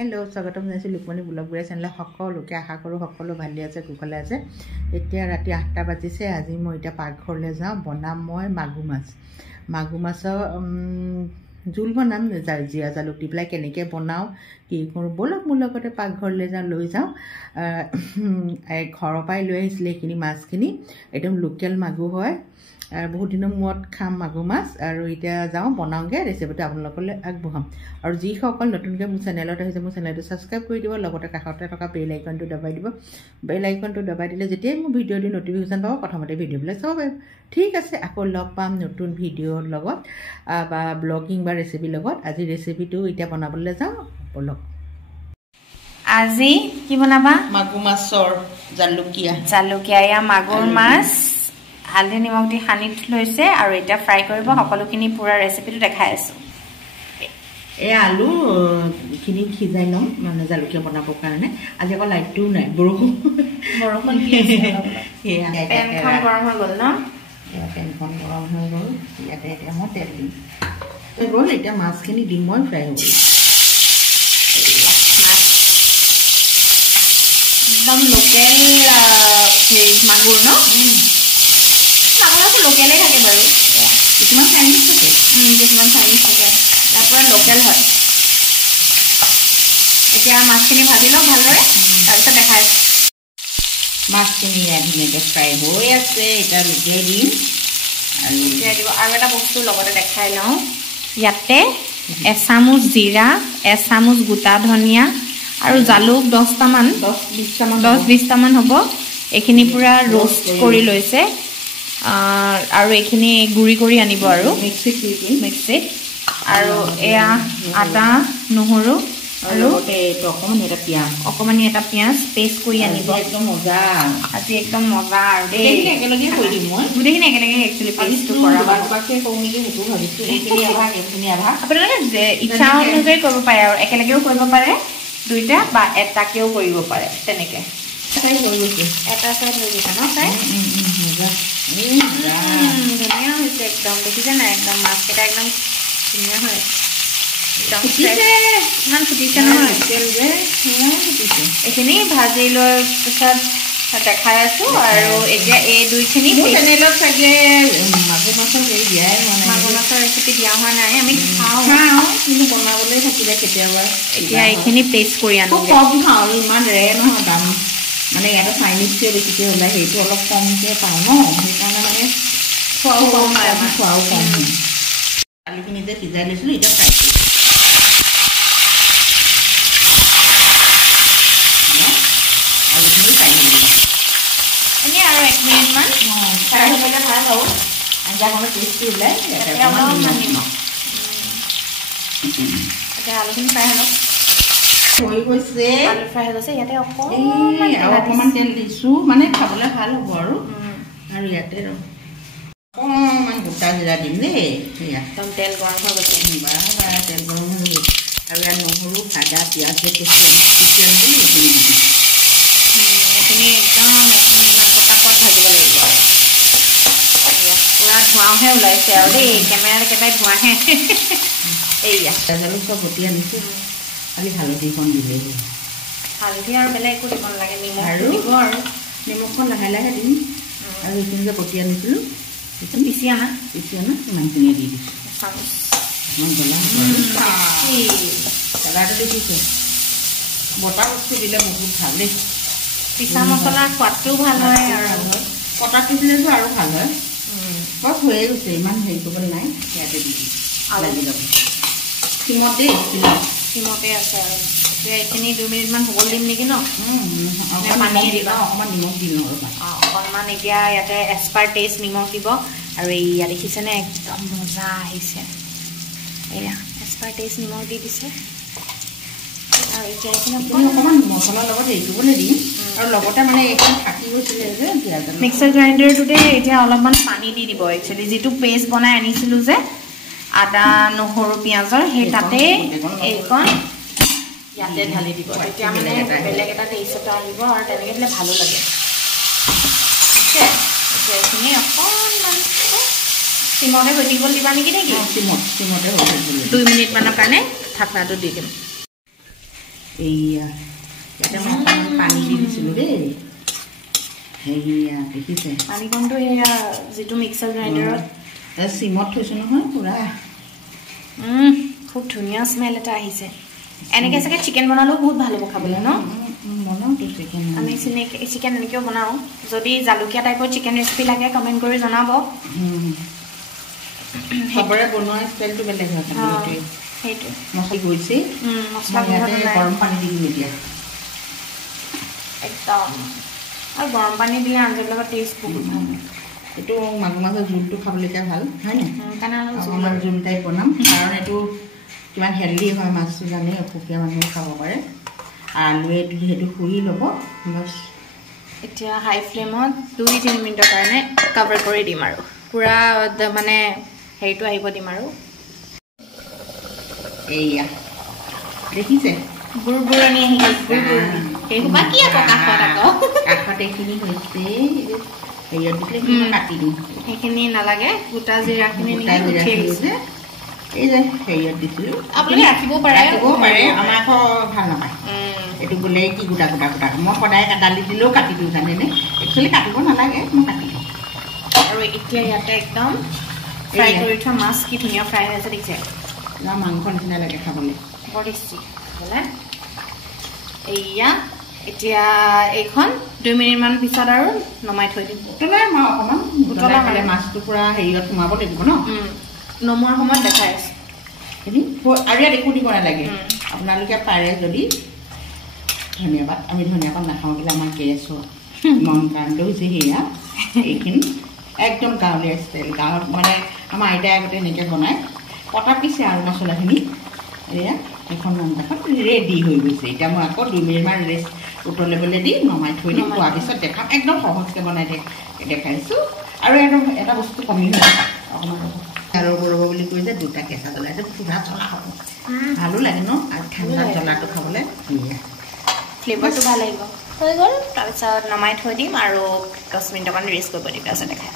hello स्वागतम जाइছো Lukmoni blog বিৰা channel সকলোকে আশা কৰো সকলো ভালে আছে কুশলে আছে এতিয়া ৰাতি 8টা বাজিছে আজি মই এটা পাকঘৰলৈ যাওঁ বনাম মই মাগু মাছৰ জুল বনাম জিয়া জালুক দি পেলাই কেনেকৈ বনাও কি কৰো বলক মোৰ লগতে পাকঘৰলৈ লৈ যাওঁ ঘৰৰ পৰাই লৈ আহিছিলে এইখিনি মাছখিনি একদম লোকেল মাগু হয় আৰ বহুত দিনৰ মূৰত খাম মাগু মাছ আৰু এতিয়া যাওঁ বনাওঁগে ৰেচিপিটো আপোনালোকলৈ আগবঢ়াম আৰু যি সকল নতুনকৈ মোৰ চেনেলত আহিছে মোৰ চেনেলটো সাবস্ক্ৰাইব কৰি দিব লগতে কাষতে থকা বেল আইকনটো দবাই দিব বেল আইকনটো দবাই দিলে যেতিয়াই মোৰ ভিডিঅ' দি নটিফিকেশ্যন পাব প্ৰথমতে ভিডিঅ'বিলাক চাব পাৰিব ঠিক আছে আকৌ লগ পাম নতুন ভিডিঅ'ৰ লগত বা ব্লগিং বা ৰেচিপিৰ লগত আজি ৰেচিপিটো এতিয়া বনাবলৈ যাওঁ বলক আজি কি বনাবা মাগু মাছৰ জালুকিয়া ইয়া মাগুৰ মাছ হালধি নিমখ দি সানি লৈছে আৰু এটা ফ্ৰাই কৰিব সকলোখিনি পুৰা ৰেচিপিটো দেখাই আছো এই আলু খিনি খিজাই লম মানে জালুকিয়া বনাবৰ কাৰণে আজি আকৌ লাইটটো নাই বৰষুণ কি আছে পেনখন গৰম হৈ গ'ল ন পেনখন গৰম হৈ গ'ল ইয়াতে এতিয়া মই তেল দিম গ'ল এতিয়া মাছখিনি দিম মই ফ্ৰাই হ'ব একদম লোকেল মাগুৰ ন মাগুৰটো লোকেলে থাকে বাৰু কিছুমান চাইনিজ থাকে ইয়াৰ পৰা লোকেল হয় এতিয়া মাছখিনি ভাজি লওঁ ভালদৰে তাৰপিছত দেখাই মাছখিনি ধুনীয়াকৈ ফ্ৰাই হৈ আছে এতিয়া লুটিয়াই দিম আৰু এটা বস্তু লগতে দেখাই লওঁ ইয়াতে এচামুচ জিৰা এচামুচ গোটা ধনিয়া আৰু জালুক 10টামান 10-20টামান হ'ব এইখিনি পুৰা ৰোষ্ট কৰি লৈছে আৰু এইখিনি গুৰি কৰি আনিব আৰু মিক্সিত আৰু এয়া আদা নহৰু আৰু অকমানি এটা পিঁয়াজ পেষ্ট কৰি আনিব একদম মজা আজি একদম মজা আৰু একেলগে কৰি দিম মই গোটেইখিনি একেলগে একচুৱেলি পেষ্টটো কৰা আপোনালোকে ইচ্ছা অনুযায়ী কৰিব পাৰে আৰু একেলগেও কৰিব পাৰে দুইটা বা এটাকেও কৰিব পাৰে তেনেকৈ এটা চাইড হৈ গৈছে ন চাই ধুনীয়া হৈছে একদম দেখিছে নাই একদম মাছকেইটা একদম ধুনীয়া হয় একদম ইমান ফুটিছে নহয় এইখিনি ভাজি লৈ পিছত দেখাই আছো আৰু এতিয়া এই দুইখিনি চেনেলত চাগে মাগুৰ মাছৰ ৰেচিপি দিয়া হোৱা নাই আমি খাওঁ কিন্তু বনাবলৈ থাকিলে কেতিয়াবা এতিয়া এইখিনি পেষ্ট কৰি আনো কম খাওঁ ইমান ৰেৰ নহয় দাম মানে ইয়াতে চাইনিজটোৱে বেছিকৈ ওলায় সেইটো অলপ কমকৈ পাওঁ ন সেইকাৰণে মানে খোৱাও কম আলুখিনি যে সিজাই লৈছিলোঁ এতিয়া ফ্ৰাই কৰিছোঁ আলুখিনি ফ্ৰাই হৈ গ'ল এনেই আৰু 1 মিনিটমান ফ্ৰাই হৈ গ'লে ভাল আৰু আঞ্জাখনৰ টেষ্টটো ওলাই এতিয়া আলুখিনি ফ্ৰাই হৈ লওক হৈ গৈছে আলু ফ্ৰাই হৈ গৈছে ইয়াতে অকণমান তেল দিছোঁ মানে খাবলৈ ভাল হ'ব আৰু ইয়াতে অকণমান গোটা জিৰা দিম দেই একদম তেল গৰম হৈ গৈছে তেল গৰম হৈ গ'ল আৰু ইয়াত নহৰু আদা পিঁয়াজ কুচি আনিবলৈ এইখিনি দি দিম এইখিনি একদম পটাপট ভাজিব লাগিব পুৰা ধোঁৱাহে ওলাইছে আৰু দেই কেমেৰাত একেবাৰে ধোঁৱাহে এইয়া জালুক চব বটি আনিছোঁ খালি হালধিখন দিলেই হালধি আৰু বেলেগ একো দিব নালাগে নিমখ আৰু নিমখখন লাহে লাহে দিম আৰু এইখিনি যে বটি আনিছিলোঁ পিচি আনা ইমানখিনিয়ে দি দিছোঁ কালাৰটো দেখিছোঁ বটা বস্তু দিলে বহুত ভাল দেই পিচা মছলা সোৱাদটোও ভাল হয় আৰু কটাত পিচিলেতো আৰু ভাল হয় বছ হৈয়ে গৈছে ইমান হেৰি কৰিবলৈ নাই ইয়াতে দি দিম লাগি যাব চিমতে আছে আৰু এতিয়া এইখিনি 2 মিনিটমান হ'বলৈ দিম নেকি ন পানীয়ে দিবা অকণমান নিমখ দিম অকণমান এতিয়া ইয়াতে এক্সপাৰ টেষ্ট নিমখ দিব আৰু এয়া দেখিছেনে একদম মজা আহিছে এয়া এক্সপাৰ টেষ্ট নিমখ দি দিছে আৰু এতিয়া এইখিনি অকণমান মছলাৰ লগত হেৰি কৰিবলৈ দিম আৰু লগতে মানে এইখন থাকি গৈছিলে যে মিক্সাৰ গ্ৰাইণ্ডাৰটোতে এতিয়া অলপমান পানী দি দিব একচুৱেলি যিটো পেষ্ট বনাই আনিছিলোঁ যে আদা নহৰু পিঁয়াজৰ সেই তাতে এইকণ ইয়াতে ঢালি দিব তেতিয়া মানে বেলেগ এটা টেষ্ট এটা আহিব আৰু তেনেকৈ দিলে ভালো লাগে ঠিক আছে এতিয়া এইখিনি অকণমান চিমতে হৈ থাকিব দিবা নেকি চিমতে 2 মিনিটমানৰ কাৰণে ঢাকনাটো দি দিম এইয়া ইয়াতে মই অকণমান পানী দি দিছিলোঁ দেই সেয়া দেখিছে পানীকণটো সেয়া যিটো মিক্সাৰ গ্ৰাইণ্ডাৰত চিমত থৈছোঁ নহয় পূৰা খুব ধুনীয়া স্মেল এটা আহিছে এনেকৈ চাগে চিকেন বনালেও বহুত ভাল হ'ব খাবলৈ ন বনাওঁতো চিকেন আমি চিকেন এনেকৈও বনাওঁ যদি জালুকীয়া টাইপৰ চিকেন ৰেচিপি লাগে কমেণ্ট কৰি জনাব চবৰে বনোৱা ষ্টাইলটো বেলেগ হয় সেইটোৱে মছলা গৈছে মছলা গৰম পানী দি দিম এতিয়া একদম আৰু গৰম পানী দিলে আঞ্জাৰ লগত টেষ্ট বহুত ভাল এইটো মাগুৰ মাছৰ জোলটো খাবলৈকে ভাল হয়নে সেইকাৰণে জোল টাইপ বনাম কাৰণ এইটো কিমান হেল্ডি হয় মাছটো জানে অসুখীয়া মানুহে খাব পাৰে আলুৱে সেইটো শুহি ল'ব বাছ এতিয়া হাই ফ্লেমত 2-3 মিনিটৰ কাৰণে কভাৰ কৰি দিম আৰু পূৰা মানে হেৰিটো আহিব দিম আৰু এইয়া দেখিছে বুৰবুৰণি আহি সেইসোপা কি আকৌ কাষত এইখিনি হৈছে হেৰিয়ত দিছিলে কাটি দিম সেইখিনি নালাগে গোটা জিৰাখিনি যে এই যে হেৰিয়ত দিছিলোঁ আপোনালোকে ৰাখিব পাৰে আমাৰ আকৌ ভাল নাপায় এইটো বোলে কি গোটা গোটা গোটা মই সদায় দালি দিলেও কাটি দিওঁ জানেনে একচুৱেলি কাটিব নালাগে মই কাটি দিওঁ আৰু এতিয়া ইয়াতে একদম ফ্ৰাই কৰি থোৱা মাছ কি ধুনীয়া ফ্ৰাই হৈ আছে দেখিছে মাংস নিচিনা লাগে খাবলৈ বৰ টেষ্টি খাবলৈ এইয়া এতিয়া এইখন 2 মিনিটমান পিছত আৰু নমাই থৈ দিম উতলাই মই অকণমান উতলাই পেলাই মাছটো পূৰা হেৰিয়ত সোমাব লাগিব ন নমোৱাৰ সময়ত দেখাই আছোঁ আৰু ইয়াত একো দিব নালাগে আপোনালোকে পাৰে যদি ধন্যবাদ আমি ধন্যবাদ নাখাওঁ কিন্তু আমাৰ গেছ হয় মন কাৰণটো হৈছে সেয়া এইখিনি একদম গাঁৱলীয়া ষ্টাইল গাঁৱত মানে আমাৰ আইতাই আগতে এনেকৈ বনায় কটা পিছে আৰু মছলাখিনি এয়া এখন মাংসত ৰেডি হৈ গৈছে এতিয়া মই আকৌ 2 মিনিটমান ৰেষ্ট উতলিবলৈ দি নমাই থৈ দিম খোৱাৰ পিছত দেখাম একদম সহজকৈ বনাই দেখাইছোঁ আৰু একদম এটা বস্তু কমি হৈছে অকণমান আৰু ৰ'ব বুলি কৈছে 2টা কেঁচা জ্বলা এইটো পুৰা জ্বলা হ'ব ভালো লাগে ন আৰু ঠাণ্ডা জ্বলাটো খাবলৈ ফ্লেভাৰটো ভাল লাগিব হৈ গ'ল তাৰপিছত নমাই থৈ দিম আৰু 10 মিনিটমান ৰেষ্ট কৰিব দিম তাৰপিছত দেখাই